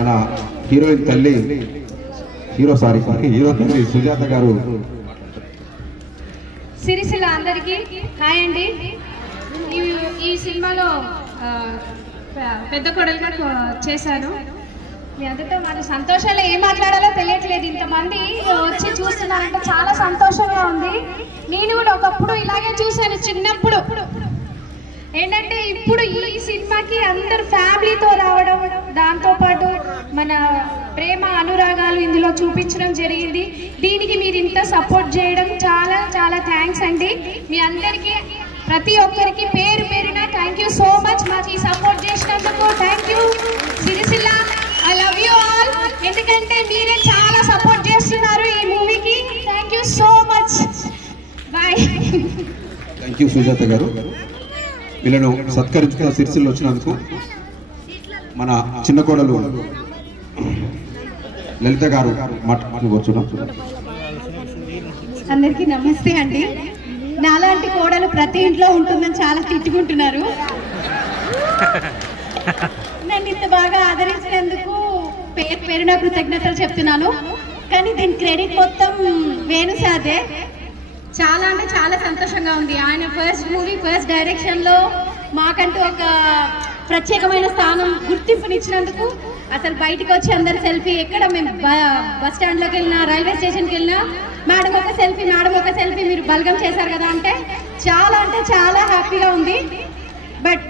మన హీరోయిన్ తల్లి హీరో తల్లి సుజాత గారు. సిరిసిల్ల అందరికీ హాయ్ అండి. ఈ సినిమాలో పెద్ద కొడలుగా చేశాను. మీ అందరితో మన సంతోషాలు ఏం మాట్లాడాలో తెలియట్లేదు. ఇంతమంది వచ్చి చూస్తున్నారంటే చాలా సంతోషంగా ఉంది. నేను కూడా ఒకప్పుడు ఇలాగే చూశాను చిన్నప్పుడు. ఏంటంటే ఇప్పుడు ఈ సినిమాకి అందరు ఫ్యామిలీతో రావడం, దాంతోపాటు మన ప్రేమ అనురాగాలు ఇందులో చూపించడం జరిగింది. దీనికి మీరు ఇంత సపోర్ట్ చేయడం చాలా చాలా థ్యాంక్స్ అండి. మీ అందరికీ ప్రతి ఒక్కరికి పేరు పేరున థ్యాంక్ యూ సో మచ్. మాకు ఈ సపోర్ట్ చేసినందుకు thank you. Sircilla I love you all. ఎందుకంటే మీరే చాలా సపోర్ట్ చేస్తున్నారు ఈ మూవీకి. Thank you so much. Bye. Thank you Sujatha గారు. వీళ్ళను సత్కరించుకున్న సిరిసిల్ల వచ్చినందుకు మన చిన్న కోడలు లలిత గారు మాట్లాడుతున్నాం. అందరికీ నమస్తే అండి. నాలాంటి కోడలు ప్రతి ఇంట్లో ఉంటుందని చాలా తిట్టుకుంటున్నారు. నన్ను ఇంత బాగా ఆదరించినందుకు పేరు పేరున కృతజ్ఞతలు చెప్తున్నాను. కానీ దీని క్రెడిట్ మొత్తం వేణు సార్దే. చాలా అంటే చాలా సంతోషంగా ఉంది. ఆయన ఫస్ట్ మూవీ ఫస్ట్ డైరెక్షన్లో మాకంటూ ఒక ప్రత్యేకమైన స్థానం గుర్తింపునిచ్చినందుకు అసలు బయటకు వచ్చి అందరు సెల్ఫీ, ఎక్కడ మేము బస్ స్టాండ్లోకి వెళ్ళినా రైల్వే స్టేషన్కి వెళ్ళినా మేడం ఒక సెల్ఫీ మీరు బల్గం చేశారు కదా అంటే చాలా హ్యాపీగా ఉంది. బట్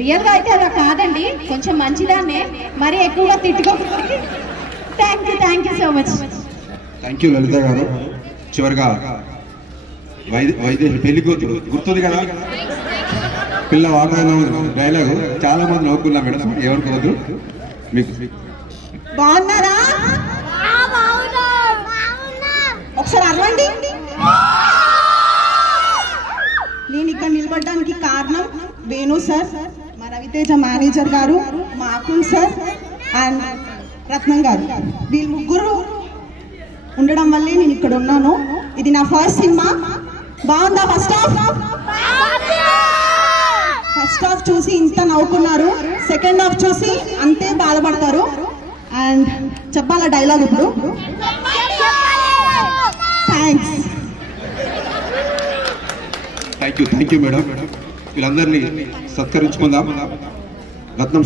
రియల్గా అయితే అలా కాదండి, కొంచెం మంచిదాన్నే, మరీ ఎక్కువగా తిట్టుకోకపోతే. Thank you so much. Thank you Lalitha గారు. చివరిగా వైదేహి పెళ్లి కూతురు గుర్తుంది కదా, పిల్ల వాటాలో డైలాగు చాలా మంది నవ్వుకున్నాం మేడం, ఏమనుకోవద్దు. మీకు బాగున్నారా? ఒకసారి అరవండి. నేను ఇక్కడ నిలబడడానికి కారణం వేణు సార్, మా రవితేజ మేనేజర్ గారు, మా అకుల్ సార్ అండ్ రత్నం గారు. వీళ్ళు ముగ్గురు ఉండడం వల్లే నేను ఇక్కడ ఉన్నాను. ఇది నా ఫస్ట్ సినిమా. బాగుందా? ఫస్ట్ హాఫ్ చూసి ఇంత నవ్వుకున్నారు, సెకండ్ హాఫ్ చూసి అంతే బాధపడతారు. అండ్ చెప్పాలా డైలాగ్ ఇప్పుడు? Thank you madam. వీళ్ళందరినీ సత్కరించుకుందాం. రత్నం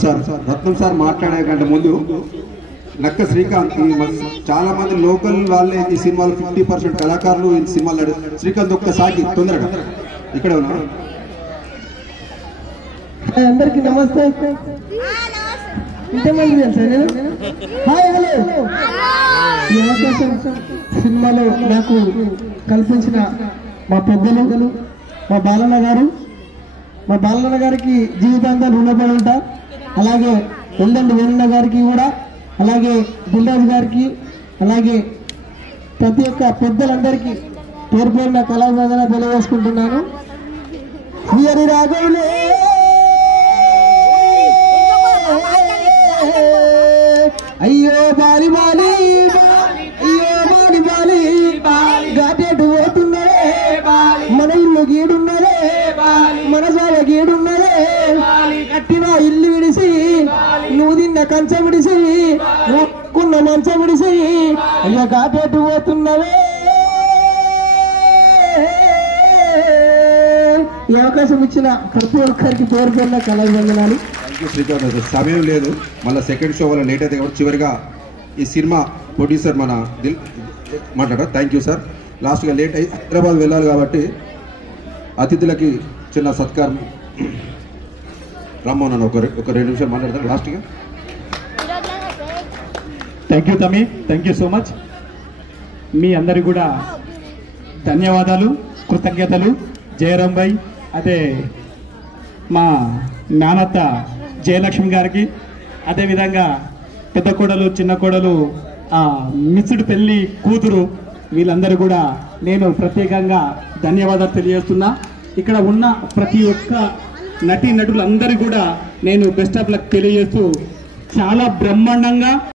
సార్ మాట్లాడే కంటే ముందు నక్క శ్రీకాంత్, చాలా మంది లోకల్ వాళ్ళే ఈ సినిమాలో 50% కళాకారులు ఈ సినిమాలో. శ్రీకాంత్ ఒక్కసారి తొందరగా ఇక్కడ ఉన్నారు. అందరికి నమస్తే. ఇంతమంది తెలుసా నేను? Hi hello. ఈ అవకాశం సినిమాలో నాకు కల్పించిన మా పెద్దలు, మా బాలన్న గారికి జీవితాంతం రుణపడి ఉంటా. అలాగే ఎల్లండి వేణున్న గారికి కూడా, అలాగే దిల్రాజు గారికి, అలాగే ప్రతి ఒక్క పెద్దలందరికీ పేరు పేరున కళాబంధన తెలియజేసుకుంటున్నాను. రాగలే అయ్యో బాలి గాటేటు పోతున్నదే, మన ఇల్లు గీడున్నదే, మన సాల గీడున్నదే, కట్టిన ఇల్లు విడిసి నువ్వు తిన్న కంచం విడిసి నొక్కున్న మంచం విడిసి అయ్యో గాటేటు పోతున్నదే. ఈ అవకాశం ఇచ్చిన ప్రతి ఒక్కరికి పేరు పేరున కళాబంధనాలు. శ్రీకాంత్, సమయం లేదు, మళ్ళీ సెకండ్ షో వల్ల లేట్ అయితే కాబట్టి చివరిగా ఈ సినిమా ప్రొడ్యూసర్ మన దిల్ మాట్లాడారు. Thank you sir. లాస్ట్గా లేట్ అయ్యి హైదరాబాద్ వెళ్ళాలి కాబట్టి అతిథులకి చిన్న సత్కారం. రామ్మోహన్ అన్న ఒక 2 నిమిషాలు మాట్లాడతారు లాస్ట్గా. థ్యాంక్ యూ తమ్మి, థ్యాంక్ యూ సో మచ్. మీ అందరికి కూడా ధన్యవాదాలు, కృతజ్ఞతలు. జయరాం భాయ్, అదే మా నానత్త జయలక్ష్మి గారికి, అదేవిధంగా పెద్ద కోడలు, చిన్న కోడలు, మిస్డ్ పెళ్లి కూతురు, వీళ్ళందరూ కూడా నేను ప్రత్యేకంగా ధన్యవాదాలు తెలియజేస్తున్నా. ఇక్కడ ఉన్న ప్రతి ఒక్క నటీనటులందరూ కూడా నేను బెస్ట్ ఆఫ్ లక్ తెలియజేస్తూ చాలా బ్రహ్మాండంగా